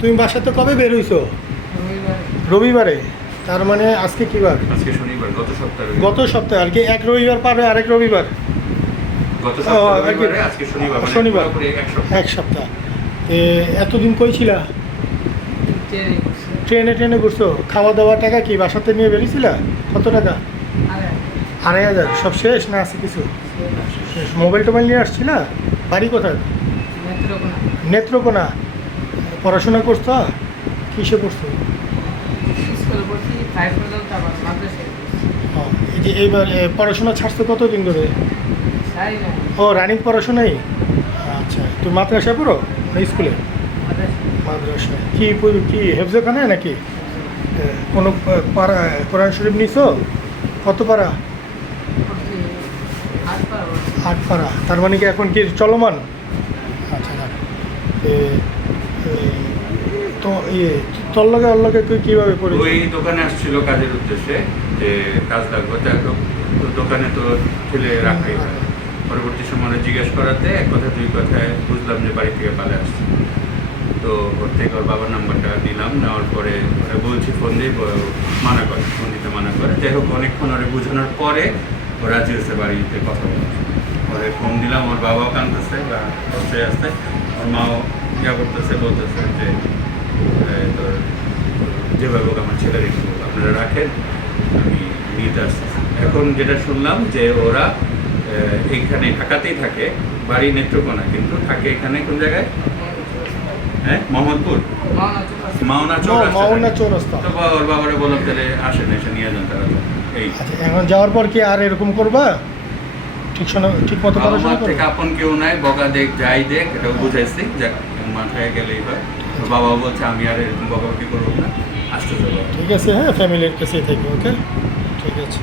তুমি বাসাতে কবে বের হইছো? রবিবার। রবিবারে। তার মানে আজকে কি বার? আজকে শনিবার, গত সপ্তাহে গত সপ্তাহে আর কি, এক রবিবার পার হয়ে আরেক রবিবার। গত ও, সপ্তাহে আর কি? রবিবারে, আজকে শনিবার, মানে শনিবার। পুরোপুরি এক সপ্তাহ। এক সপ্তাহ। এতদিন কই ছিলা? ট্রেনে করছে। ট্রেনে ঘুরছো? খাওয়া দাওয়া টাকা কি বাসাতে নিয়ে বেরিয়েছিলা? কত টাকা? আরে 2,500। সব শেষ না আছে কিছু? শেষ। মোবাইল টোবাইল নিয়ে আসছিলা? বাড়ি কোথায়? নেত্রকোনা। নেত্রকোনা। পড়াশোনা করছো? কিসে পড়ছো? স্কুলে পড়ছি 5 পর্যন্ত, আবার মাদ্রাসায় পড়ছি। ও, এই যে এইবার পড়াশোনা ছাড়ছো কতদিন ধরে? সারি না ও, রানিং পড়াশোনাই। আচ্ছা, তুমি মাদ্রাসায় পড়ো না স্কুলে? মাদ্রাসায়। মাদ্রাসায় কি হেফজখানে নাকি কোনো পাড়া কোরআন শরীফ নিছো? কত পাড়া? পড়ছি 8 পারা পড়ছি। 8 পাড়া। তার মানে কি এখন কি চলমান? আচ্ছা আচ্ছা। তো তোর লগে ওর লগে কীভাবে পড়ে? ওই দোকানে আসছিল কাজের উদ্দেশ্যে, যে কাজ লাগবে, তো দোকানে তো ঠেলে রাখাই হয়। পরবর্তী সময় জিজ্ঞেস করাতে এক কথা দুই কথায় বুঝলাম যে বাড়ি থেকে পালে আসছে। তো ওর থেকে ওর বাবার নাম্বারটা নিলাম, নেওয়ার পরে ওরা বলছি ফোন দিয়ে, মানা করে, ফোন দিতে মানা করে। যাই হোক, অনেকক্ষণ ওরা বোঝানোর পরে ও রাজি হচ্ছে বাড়িতে কথা বলা। ওরে ফোন দিলাম, ওর বাবাও কাঁদতেছে বা হচ্ছে আসতে, ওর মাও ইয়া করতেছে, বলতেছে যে তোর যেভাবে হোক আমার ছেলের একটু আপনারা রাখেন, আমি নিতে আসতেছি। এখন যেটা শুনলাম যে ওরা এইখানে ঢাকাতেই থাকে, বাড়ি নেত্রকোনা, কিন্তু থাকে এখানে কোন জায়গায়? হ্যাঁ, মোহাম্মদপুর, মাওনা চৌরাস্তা। মাওনা চৌরাস্তা। তো ওর বাবারে বললাম তাহলে আসেন, এসে নিয়ে যান তারা। এই আচ্ছা, এখন যাওয়ার পর কি আর এরকম করবা? ঠিক মতো বাবা পড়াশোনা মার করো? থেকে আপন কেউ নাই, বকা দেখ যাই দেখ, এটাও বুঝাইছি, যাক মাথায় গেলেই হয়। ওর বাবাও বলছে আমি আর এরকম বকাবকি করবো না, আসতে যাবো। ঠিক আছে, হ্যাঁ, ফ্যামিলির কাছেই থাকবে। ওকে, ঠিক আছে।